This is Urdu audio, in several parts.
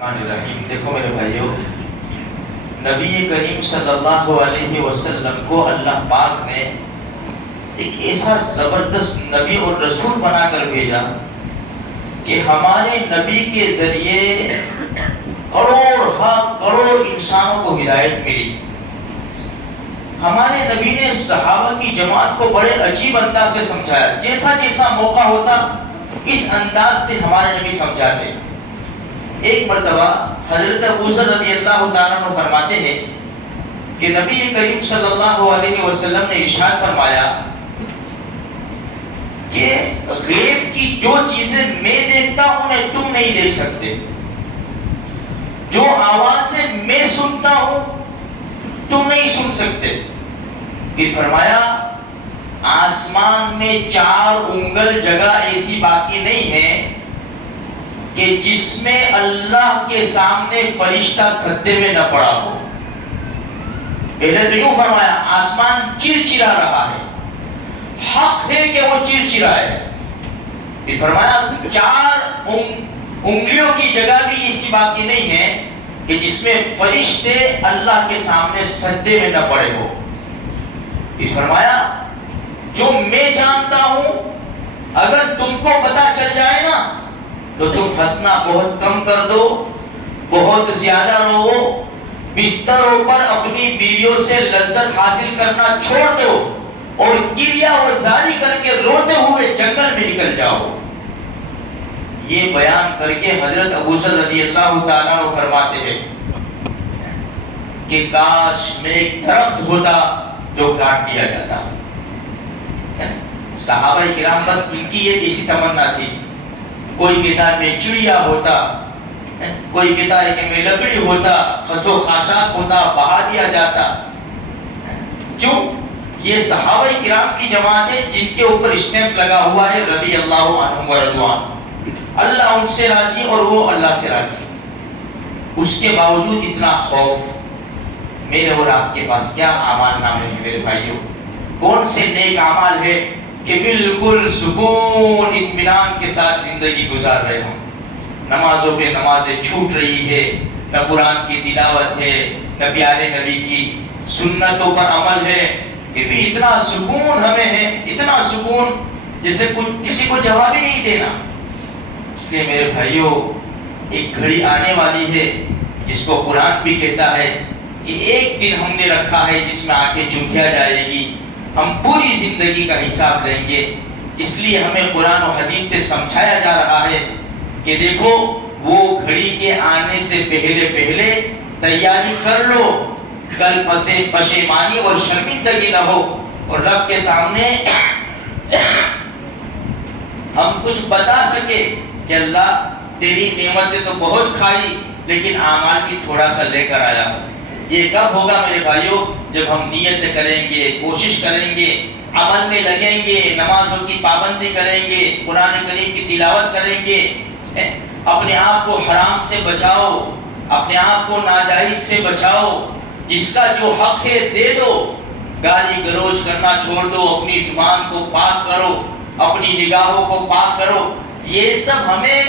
الرحمن الرحیم. دیکھو میرے بھائیو، نبی کریم صلی اللہ علیہ وسلم کو اللہ پاک نے ایک ایسا زبردست نبی اور رسول بنا کر بھیجا کہ ہمارے نبی کے ذریعے کروڑ انسانوں کو ہدایت ملی. ہمارے نبی نے صحابہ کی جماعت کو بڑے عجیب انداز سے سمجھایا. جیسا جیسا موقع ہوتا اس انداز سے ہمارے نبی سمجھاتے. ایک مرتبہ حضرت ابو ذر رضی اللہ تعالیٰ عنہ فرماتے ہیں کہ نبی کریم صلی اللہ علیہ وسلم نے ارشاد فرمایا کہ غیب کی جو چیزیں میں دیکھتا ہوں انہیں تم نہیں دیکھ سکتے، جو آوازیں میں سنتا ہوں تم نہیں سن سکتے. پھر فرمایا آسمان میں 4 انگل جگہ ایسی باقی نہیں ہے کہ جس میں اللہ کے سامنے فرشتہ سجدے میں نہ پڑا ہو. پہلے تو یوں فرمایا آسمان چرچرا رہا ہے، حق ہے کہ وہ چرچرائے. پھر فرمایا 4 انگلیوں کی جگہ بھی ایسی باقی نہیں ہے کہ جس میں فرشتے اللہ کے سامنے سجدے میں نہ پڑے ہو. پھر فرمایا جو میں جانتا ہوں اگر تم کو پتا چل جائے نا تو تم ہنسنا بہت کم کر دو، بہت زیادہ رو، بستروں پر اپنی بیویوں سے لذت حاصل کرنا چھوڑ دو اور گریہ وزاری کر کے روتے ہوئے جنگل میں نکل جاؤ. یہ بیان کر کے حضرت ابو ذر رضی اللہ تعالیٰ عنہ فرماتے ہیں کہ کاش میں ایک درخت ہوتا جو کاٹ دیا جاتا. صحابہ کرام بس ان کی یہ ایسی تمنا تھی. کوئی کہتا ہے میں چڑیا ہوتا، کوئی کہتا ہے کہ میں لکڑی ہوتا، خس و خاشاک ہوتا، بہا دیا جاتا. کیوں؟ یہ صحابہ کرام کی جماعت ہے جن کے اوپر اسٹیمپ لگا ہوا ہے رضی اللہ عنہم ورضوان. اللہ ان سے راضی اور وہ اللہ سے راضی. اس کے باوجود اتنا خوف. میرے اور آپ کے پاس کیا اعمال نامے ہیں میرے بھائیوں؟ کون سے نیک اعمال ہے کہ بالکل سکون اطمینان کے ساتھ زندگی گزار رہے ہوں؟ نمازوں پہ نمازیں چھوٹ رہی ہے، نہ قرآن کی تلاوت ہے، نہ پیارے نبی کی سنتوں پر عمل ہے، پھر بھی اتنا سکون ہمیں ہے، اتنا سکون جیسے کسی کو جواب ہی نہیں دینا. اس لیے میرے بھائیوں ایک گھڑی آنے والی ہے جس کو قرآن بھی کہتا ہے کہ ایک دن ہم نے رکھا ہے جس میں آنکھیں چونکیا جائے گی، ہم پوری زندگی کا حساب لیں گے. اس لیے ہمیں قرآن و حدیث سے سمجھایا جا رہا ہے کہ دیکھو وہ گھڑی کے آنے سے پہلے تیاری کر لو، کل پشیمانی اور شرمندگی نہ ہو اور رب کے سامنے ہم کچھ بتا سکے کہ اللہ تیری نعمتیں تو بہت کھائی لیکن اعمال بھی تھوڑا سا لے کر آیا. یہ کب ہوگا میرے بھائیوں؟ جب ہم نیت کریں گے، کوشش کریں گے، عمل میں لگیں گے، نمازوں کی پابندی کریں گے، قرآن کریم کی تلاوت کریں گے، اپنے آپ کو حرام سے بچاؤ، اپنے آپ کو ناجائز سے بچاؤ، جس کا جو حق ہے دے دو، گالی گلوچ کرنا چھوڑ دو، اپنی زبان کو پاک کرو، اپنی نگاہوں کو پاک کرو. یہ سب ہمیں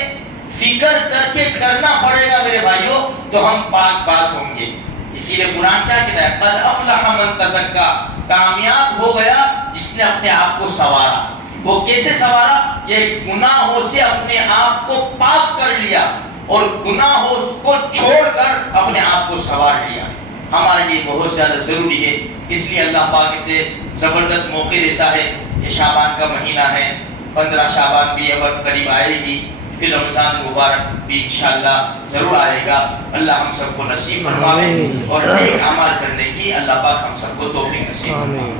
فکر کر کے کرنا پڑے گا میرے بھائیوں تو ہم پاک باز ہوں گے. اسی لیے قرآن کیا کہتا ہے؟ قد افلح من تزکا، کامیاب ہو گیا جس نے اپنے آپ کو سنوارا. وہ کیسے سنوارا؟ یہ گناہوں سے اپنے آپ کو پاک کر لیا اور گناہوں کو چھوڑ کر اپنے آپ کو سنوار لیا. ہمارے لیے بہت زیادہ ضروری ہے. اس لیے اللہ پاک اسے زبردست موقع دیتا ہے. یہ شعبان کا مہینہ ہے، 15 شعبان بھی اب قریب آئے گی، پھر رمضان مبارک بھی انشاءاللہ ضرور آئے گا. اللہ ہم سب کو نصیب فرمائے اور نیک اعمال کرنے کی اللہ پاک ہم سب کو توفیق نصیب فرمائے.